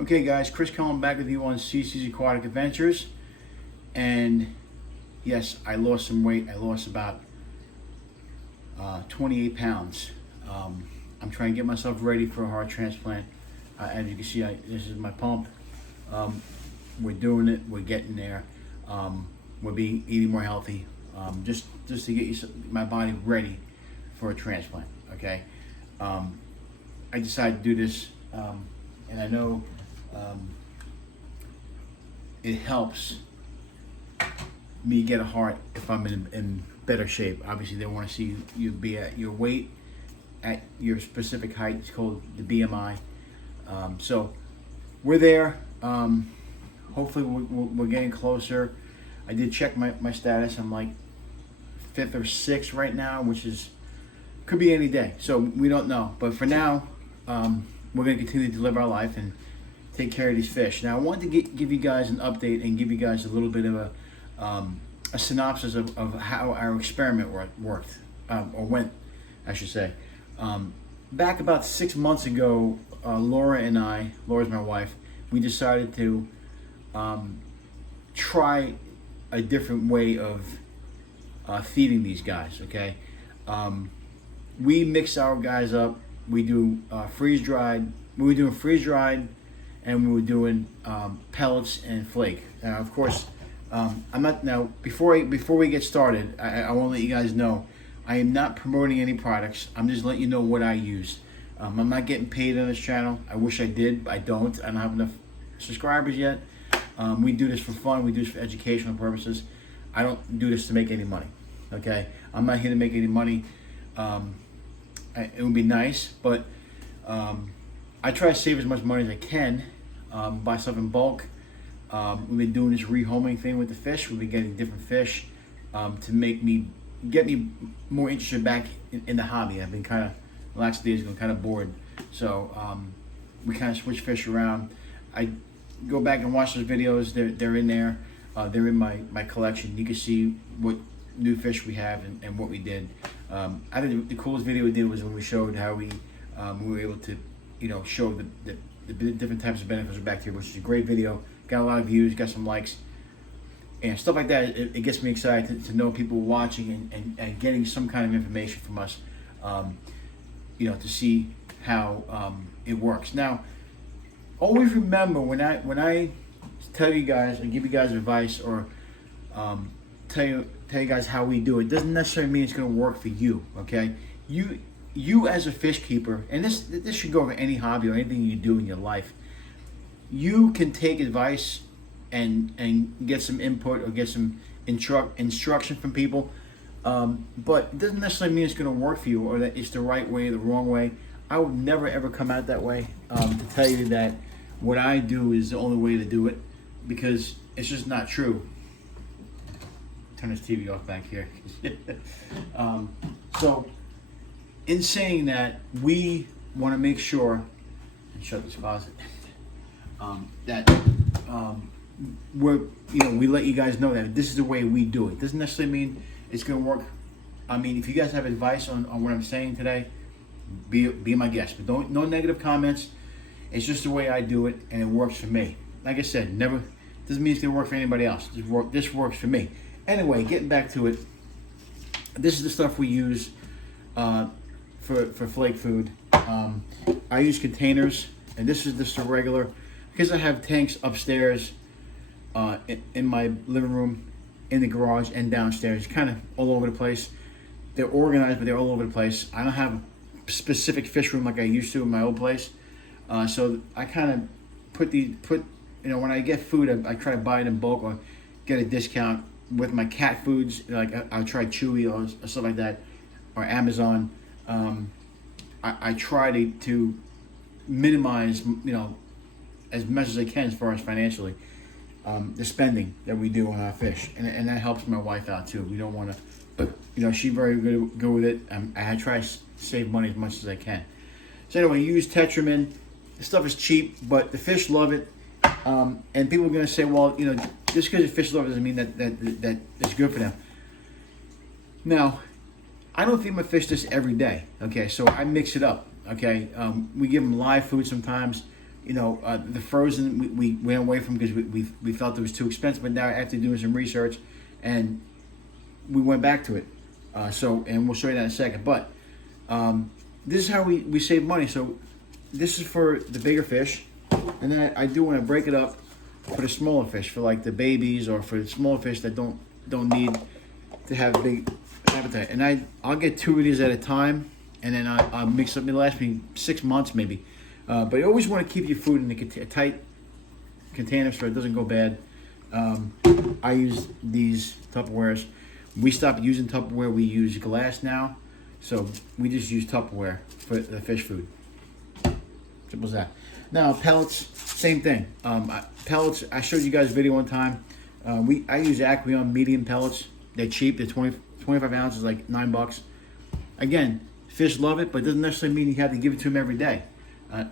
Okay guys, Chris Cohen back with you on CC's Aquatic Adventures. And yes, I lost some weight. I lost about 28 pounds. I'm trying to get myself ready for a heart transplant. As you can see, this is my pump. We're doing it, we're getting there. We're eating more healthy, just to get my body ready for a transplant, okay? I decided to do this, and I know it helps me get a heart if I'm in better shape. Obviously, they want to see you be at your weight, at your specific height. It's called the BMI. So we're there. Hopefully, we're getting closer. I did check my status. I'm like 5th or 6th right now, which could be any day. So we don't know. But for now, we're going to continue to live our life and take care of these fish. Now, I wanted to give you guys an update and give you guys a little bit of a synopsis of how our experiment worked, or went, I should say. Back about 6 months ago, Laura and I, Laura's my wife, we decided to try a different way of feeding these guys, okay? We mix our guys up. We do freeze-dried. We were doing freeze-dried, and we were doing pellets and flake. Now, of course, I'm not now. Before we get started, I want to let you guys know I am not promoting any products. I'm just letting you know what I use. I'm not getting paid on this channel. I wish I did, but I don't. I don't have enough subscribers yet. We do this for fun. We do this for educational purposes. I don't do this to make any money. Okay, I'm not here to make any money. It would be nice, but I try to save as much money as I can. Buy stuff in bulk. We've been doing this rehoming thing with the fish. We've been getting different fish to get me more interested back in the hobby. I've been kind of, the last days, been kind of bored. So we kind of switch fish around. I go back and watch those videos. They're in there. They're in my collection. You can see what new fish we have and what we did. I think the coolest video we did was when we showed how we were able to, show the different types of benefits of bacteria, which is a great video. Got a lot of views, got some likes, and stuff like that. It gets me excited to know people watching and getting some kind of information from us, to see how it works. Now, always remember when I tell you guys and give you guys advice or tell you guys how we do it, doesn't necessarily mean it's going to work for you. Okay, you as a fish keeper, and this should go over any hobby or anything you do in your life. You can take advice and get some input or get some instruction from people, but it doesn't necessarily mean it's going to work for you or that it's the right way or the wrong way. I would never ever come out that way to tell you that what I do is the only way to do it, because it's just not true. Turn this TV off back here. So in saying that, we want to make sure, and shut this closet, that we let you guys know that this is the way we do it. Doesn't necessarily mean it's going to work. I mean, if you guys have advice on what I'm saying today, be my guest. But no negative comments. It's just the way I do it, and it works for me. Like I said, never doesn't mean it's going to work for anybody else. This works for me. Anyway, getting back to it, this is the stuff we use for flake food. I use containers, and this is just a regular, because I have tanks upstairs, in my living room, in the garage, and downstairs, kind of all over the place. They're organized, but they're all over the place. I don't have a specific fish room like I used to in my old place, so I kind of put when I get food, I try to buy it in bulk or get a discount. With my cat foods, like I'll try Chewy or stuff like that, or Amazon. I try to minimize, as much as I can as far as financially, the spending that we do on our fish, and that helps my wife out too. We don't want to, she's very good with it. I try to save money as much as I can. So anyway, use Tetramin. The stuff is cheap, but the fish love it. And people are going to say, well, just because the fish love it doesn't mean that it's good for them. Now, I don't feed my fish this every day, okay? So I mix it up, okay? We give them live food sometimes. The frozen we went away from because we felt it was too expensive. But now after doing some research, and we went back to it. And we'll show you that in a second. But this is how we save money. So this is for the bigger fish, and then I do want to break it up for the smaller fish, for like the babies or for the smaller fish that don't need to have big appetite. And I'll get 2 of these at a time, and then I'll mix up. It'll last me 6 months maybe. But you always want to keep your food in a tight container so it doesn't go bad. I use these Tupperwares. We stopped using Tupperware. We use glass now. So we just use Tupperware for the fish food. Simple as that. Now pellets, same thing. Pellets, I showed you guys a video one time. I use Aquarium medium pellets. They're cheap. They're 25 ounces, like $9. Again, fish love it, but it doesn't necessarily mean you have to give it to them every day. I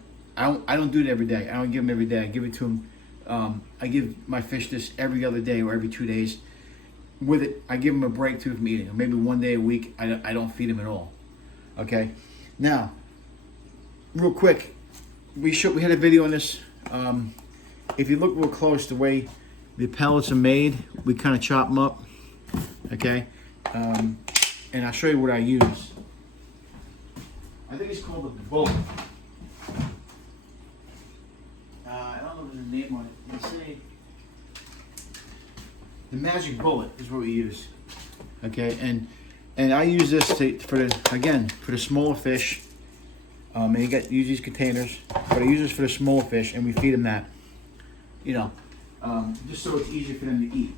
don't do it every day. I don't give them every day. I give it to them. I give my fish this every other day or every 2 days. With it, I give them a break too from eating. Maybe 1 day a week, I don't feed them at all. Okay. Now, real quick, we had a video on this. If you look real close, the way the pellets are made, we kind of chop them up. Okay. And I'll show you what I use. I think it's called a bullet. I don't know if there's a name on it. Let's say the magic bullet is what we use. Okay, and I use this for the smaller fish. And use these containers, but I use this for the smaller fish, and we feed them that. Just so it's easier for them to eat.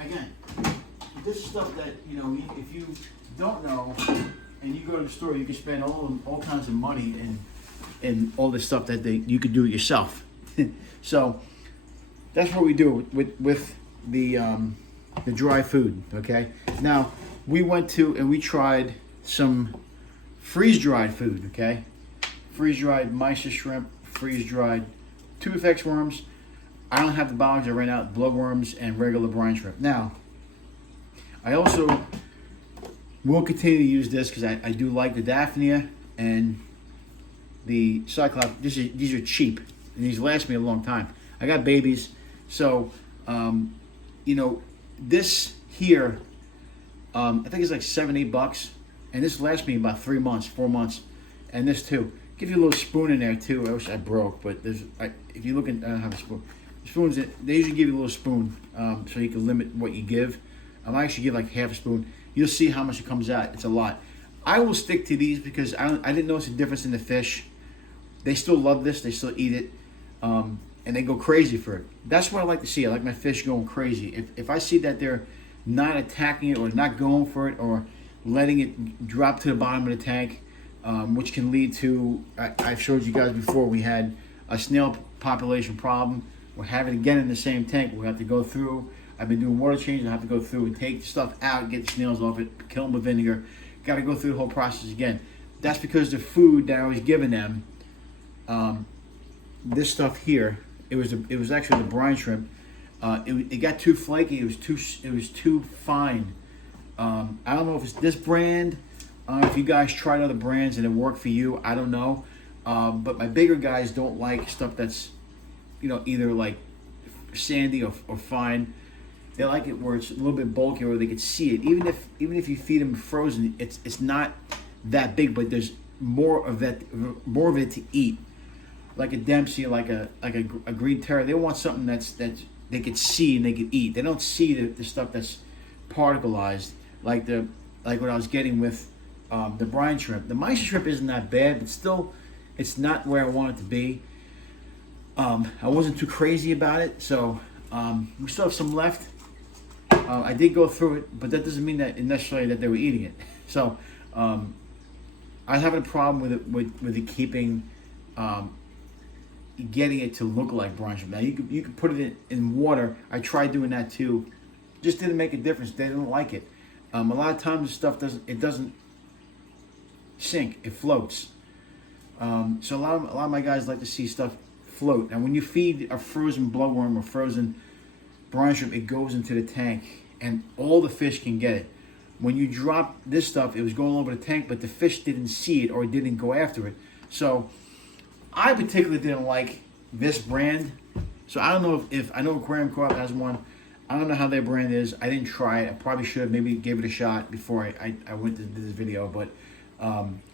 Again, this is stuff that if you don't know, and you go to the store, you can spend all kinds of money and all this stuff that you could do it yourself. So that's what we do with the dry food. Okay. Now we went to and we tried some freeze-dried food. Okay, freeze-dried Meister shrimp, freeze-dried tube-effects worms. I don't have the bottles. I ran out bloodworms and regular brine shrimp. Now I also will continue to use this because I do like the Daphnia and the Cyclops. These are cheap and these last me a long time. I got babies, so this here I think it's like $7-8, and this lasts me about 3 months, 4 months, and this too. Give you a little spoon in there too. I wish I broke, but if you look at I don't have a spoon. Spoons, they usually give you a little spoon so you can limit what you give. I actually give like half a spoon. You'll see how much it comes out. It's a lot. I will stick to these because I didn't notice a difference in the fish. They still love this. They still eat it, and they go crazy for it. That's what I like to see. I like my fish going crazy. If I see that they're not attacking it or not going for it or letting it drop to the bottom of the tank, which can lead to, I've showed you guys before, we had a snail population problem. We're having it again in the same tank. We have to go through. I've been doing water changes. I have to go through and take the stuff out, get the snails off it, kill them with vinegar. Got to go through the whole process again. That's because the food that I was giving them, this stuff here, it was actually the brine shrimp. It got too flaky. It was too fine. I don't know if it's this brand. If you guys tried other brands and it worked for you, I don't know. But my bigger guys don't like stuff that's, either like sandy or fine. They like it where it's a little bit bulkier, where they can see it. Even if you feed them frozen, it's not that big, but there's more of it to eat. Like a Dempsey, like a green terror, they want something that they could see and they could eat. They don't see the stuff that's particleized, like what I was getting with the brine shrimp. The Meister shrimp isn't that bad, but still, it's not where I want it to be. I wasn't too crazy about it, so we still have some left. I did go through it, but that doesn't mean that necessarily that they were eating it. So I was having a problem with it keeping, getting it to look like brine shrimp. Now you could put it in water. I tried doing that too. Just didn't make a difference. They didn't like it. A lot of times the stuff doesn't sink. It floats. So a lot of my guys like to see stuff float. And when you feed a frozen bloodworm or frozen brine shrimp, it goes into the tank, and all the fish can get it. When you drop this stuff, it was going all over the tank, but the fish didn't see it or it didn't go after it. So I particularly didn't like this brand, so I don't know if I know Aquarium Co-op has one. I don't know how their brand is. I didn't try it. I probably should have maybe gave it a shot before I went to do this video, but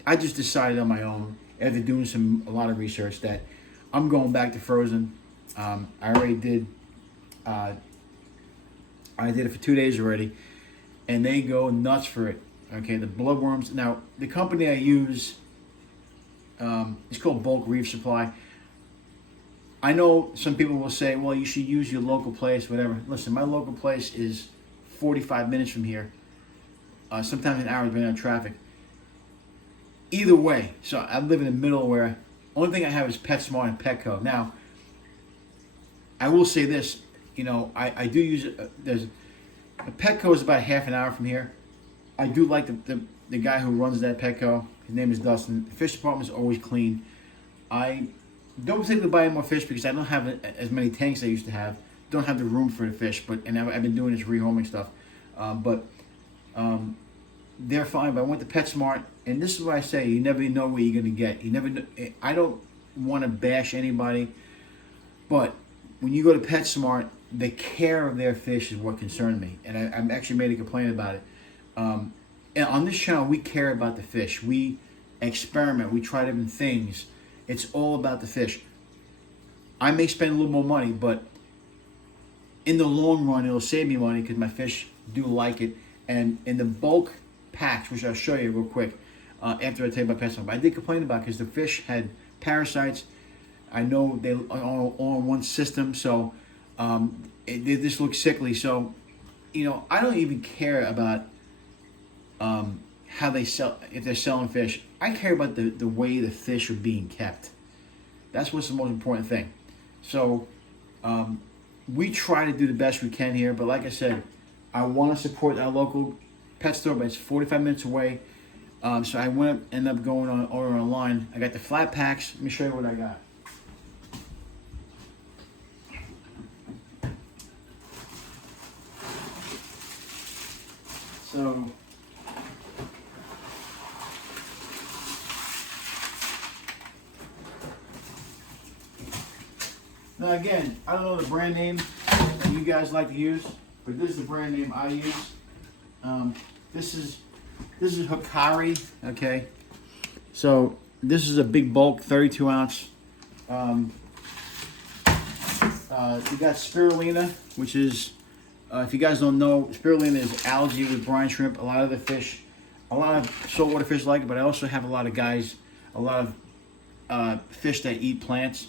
I just decided on my own after doing a lot of research that I'm going back to frozen. I already did. I did it for 2 days already, and they go nuts for it. Okay, the bloodworms. Now, the company I use is called Bulk Reef Supply. I know some people will say, well, you should use your local place, whatever. Listen, my local place is 45 minutes from here. Sometimes an hour depending on traffic. Either way, so I live in the middle where only thing I have is PetSmart and Petco. Now, I will say this, I do use it. Petco is about half an hour from here. I do like the guy who runs that Petco. His name is Dustin. The fish department is always clean. I don't particularly buy any more fish because I don't have as many tanks I used to have. Don't have the room for the fish, and I've been doing this rehoming stuff. They're fine. But I went to PetSmart, and this is what I say: you never know what you're gonna get. You never know. I don't want to bash anybody, but when you go to PetSmart, the care of their fish is what concerned me, and I actually made a complaint about it. And on this channel, we care about the fish. We experiment. We try different things. It's all about the fish. I may spend a little more money, but in the long run, it'll save me money because my fish do like it. And in the bulk packs, which I'll show you real quick after I tell you about PetSmart, but I did complain about because the fish had parasites. I know they are all in one system, so they just look sickly. So, I don't even care about how they sell, if they're selling fish. I care about the way the fish are being kept. That's what's the most important thing. So we try to do the best we can here, but like I said, I want to support our local pet store, but it's 45 minutes away. So I end up going on order online. I got the flat packs. Let me show you what I got. So now again, I don't know the brand name that you guys like to use, but this is the brand name I use. This is Hikari, okay? So this is a big bulk, 32 ounce. You got spirulina, which is, if you guys don't know, spirulina is algae with brine shrimp. A lot of saltwater fish like it, but I also have a lot of fish that eat plants.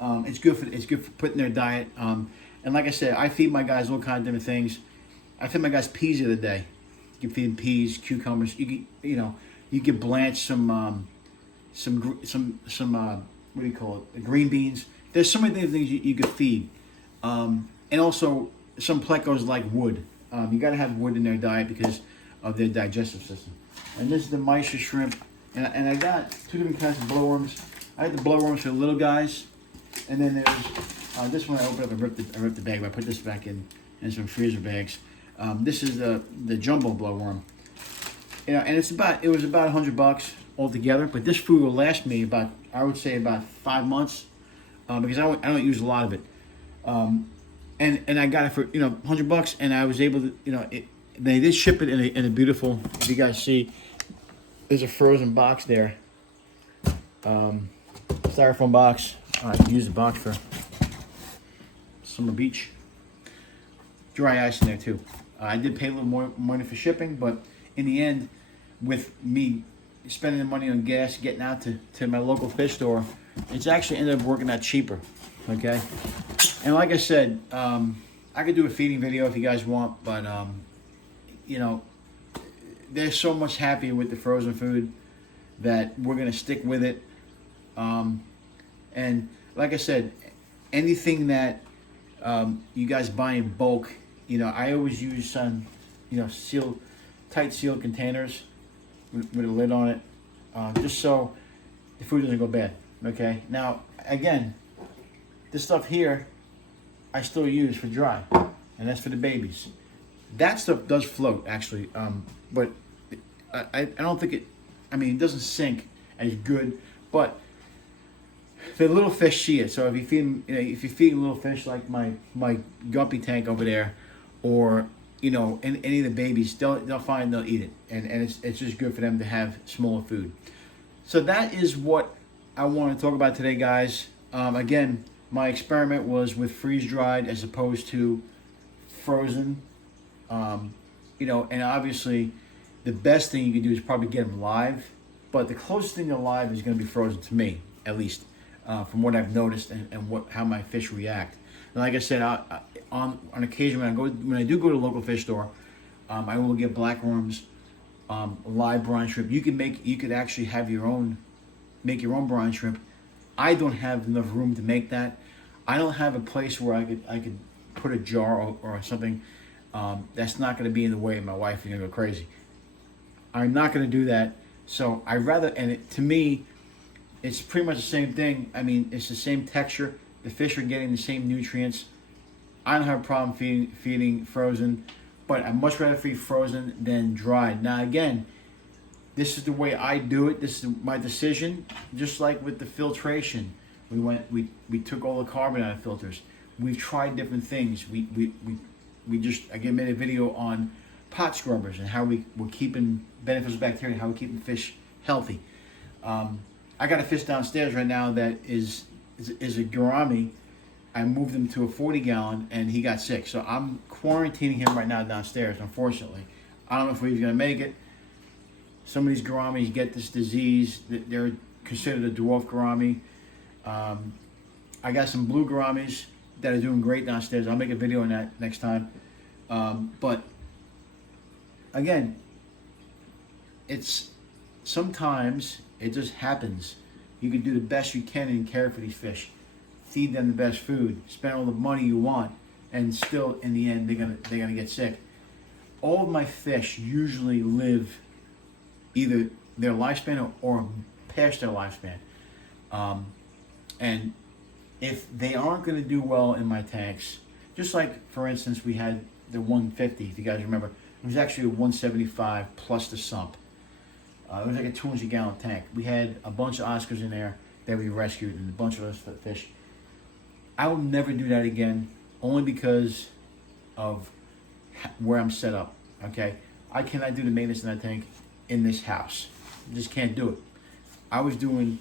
It's good for putting their diet. And like I said, I feed my guys all kinds of different things. I fed my guys peas the other day. You can feed them peas, cucumbers. You can blanch some what do you call it? Green beans. There's so many different things you could feed. And also some plecos like wood. You got to have wood in their diet because of their digestive system. And this is the Meister shrimp. And I got two different kinds of blowworms. I had the blowworms for the little guys. And then there's this one I opened up and ripped the bag, but I put this back in some freezer bags. This is the jumbo blowworm. And it was about $100 altogether, but this food will last me about 5 months because I don't use a lot of it. And I got it for $100, and I was able to they did ship it in a beautiful. If you guys see, there's a frozen box there, styrofoam box. I can use the box for summer beach. Dry ice in there too. I did pay a little more money for shipping, but in the end, with me spending the money on gas, getting out to my local fish store, it's actually ended up working out cheaper. Okay, and like I said, I could do a feeding video if you guys want, but they're so much happier with the frozen food that we're gonna stick with it. And like I said, anything that you guys buy in bulk, I always use some, tight sealed containers with a lid on it, just so the food doesn't go bad. Okay. Now, again, this stuff here, I still use for dry, and that's for the babies. That stuff does float actually, but I don't think it. I mean, it doesn't sink as good, but the little fish see it. So if you feed 'em, if you feed little fish like my guppy tank over there, or any of the babies, they'll find they'll eat it, and it's just good for them to have smaller food. So that is what I want to talk about today, guys. Again, my experiment was with freeze dried as opposed to frozen. And obviously, the best thing you can do is probably get them live. But the closest thing to live is going to be frozen to me, at least, from what I've noticed and how my fish react. And like I said, on occasion when I do go to a local fish store, I will get black worms, live brine shrimp. You could actually have make your own brine shrimp. I don't have enough room to make that. I don't have a place where I could put a jar or something. That's not going to be in the way of my wife. You're going to go crazy. I'm not going to do that. So I rather, to me, it's pretty much the same thing. I mean, it's the same texture. The fish are getting the same nutrients. I don't have a problem feeding frozen, but I'd much rather feed frozen than dried. Now again, this is the way I do it. This is my decision. Just like with the filtration, we took all the carbon out of filters. We've tried different things. I made a video on pot scrubbers and how we're keeping beneficial bacteria, how we're keeping fish healthy. I got a fish downstairs right now that is a gourami. I moved him to a 40-gallon and he got sick. So I'm quarantining him right now downstairs, unfortunately. I don't know if he's going to make it. Some of these gouramis get this disease. They're considered a dwarf gourami. I got some blue gouramis that are doing great downstairs. I'll make a video on that next time. But again, sometimes it just happens. You can do the best you can and care for these fish, feed them the best food, spend all the money you want, and still in the end they're gonna get sick. All of my fish usually live either their lifespan or past their lifespan. And if they aren't going to do well in my tanks, just like, for instance, we had the 150, if you guys remember, it was actually a 175 plus the sump. It was like a 200-gallon tank. We had a bunch of Oscars in there that we rescued and a bunch of other fish. I will never do that again, only because of where I'm set up, okay? I cannot do the maintenance in that tank in this house. I just can't do it. I was doing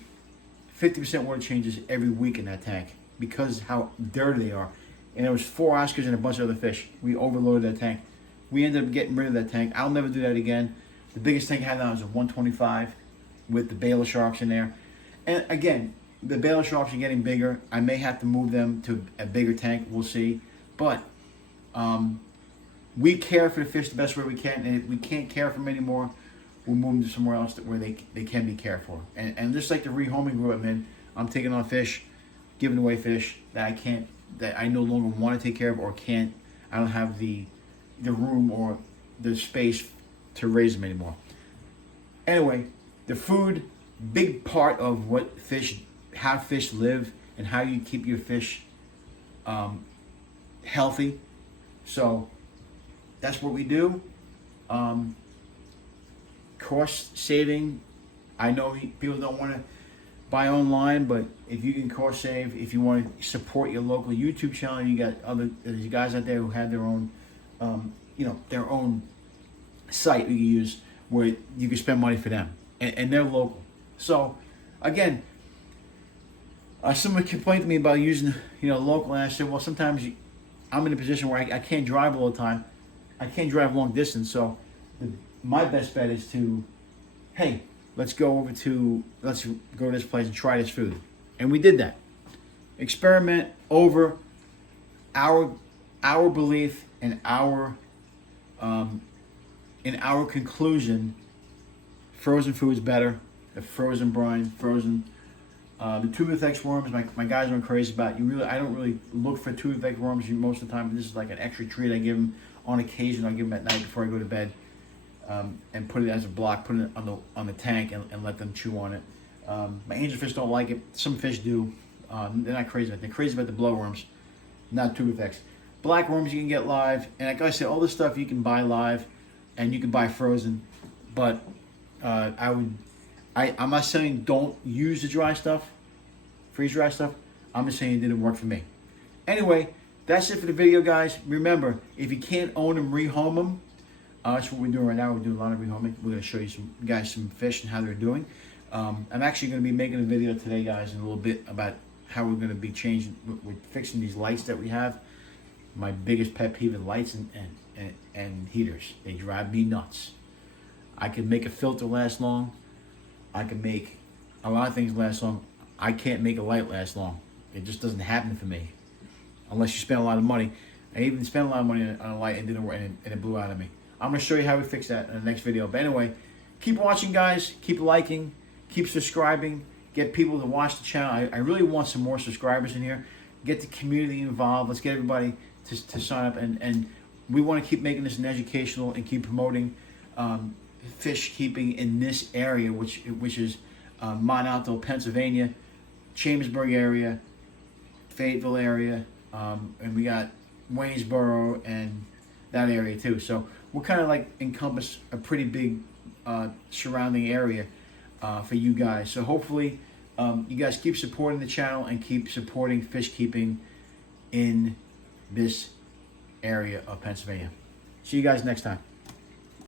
50% water changes every week in that tank because how dirty they are. And there was 4 Oscars and a bunch of other fish. We overloaded that tank. We ended up getting rid of that tank. I'll never do that again. The biggest tank I have now is a 125 with the Baylor sharks in there. And again, the Baylor sharks are getting bigger. I may have to move them to a bigger tank. We'll see. But we care for the fish the best way we can. And if we can't care for them anymore, we'll move them to somewhere else where they can be cared for. And just like the rehoming group I'm in, I'm taking on fish, giving away fish that I no longer want to take care of or can't. I don't have the room or the space to raise them anymore. Anyway, the food, big part of how fish live and how you keep your fish healthy. So that's what we do. Cost saving. I know people don't want to buy online, but if you can cost save, if you want to support your local YouTube channel, you got there's guys out there who have their own, their own site you can use where you can spend money for them, and they're local. So, again, someone complained to me about using local, and I said, well, sometimes I'm in a position where I can't drive all the time. I can't drive long distance, so my best bet is to, hey, let's go to this place and try this food. And we did that. Experiment over our belief and our conclusion. Frozen food is better. The frozen brine, the tube effects worms, my guys are crazy about. I don't really look for tube effect worms most of the time. This is like an extra treat I give them on occasion. I give them at night before I go to bed. And put it as a block, put it on the tank, and let them chew on it. My angelfish don't like it. Some fish do. They're not crazy about it. They're crazy about the blowworms, not tube effects. Black worms you can get live, and like I said, all this stuff you can buy live, and you can buy frozen. But I'm not saying don't use the dry stuff freeze dry stuff. I'm just saying it didn't work for me. Anyway, that's it for the video, guys. Remember, if you can't own them, rehome them. That's what we're doing right now. We're doing a lot of rehoming. We're going to show you some fish and how they're doing. I'm actually going to be making a video today, guys, in a little bit about how we're going to be changing, we're fixing these lights that we have. My biggest pet peeve is lights and heaters. They drive me nuts. I can make a filter last long. I can make a lot of things last long. I can't make a light last long. It just doesn't happen for me. Unless you spend a lot of money. I even spent a lot of money on a light and didn't work, and it blew out of me. I'm going to show you how we fix that in the next video. But anyway, keep watching, guys. Keep liking. Keep subscribing. Get people to watch the channel. I really want some more subscribers in here. Get the community involved. Let's get everybody to sign up. And we want to keep making this an educational and keep promoting fish keeping in this area, which is Mont Alto, Pennsylvania, Chambersburg area, Fayetteville area, and we got Waynesboro and that area too. So we're kind of like encompass a pretty big surrounding area for you guys. So hopefully you guys keep supporting the channel and keep supporting fish keeping in this area of Pennsylvania. See you guys next time.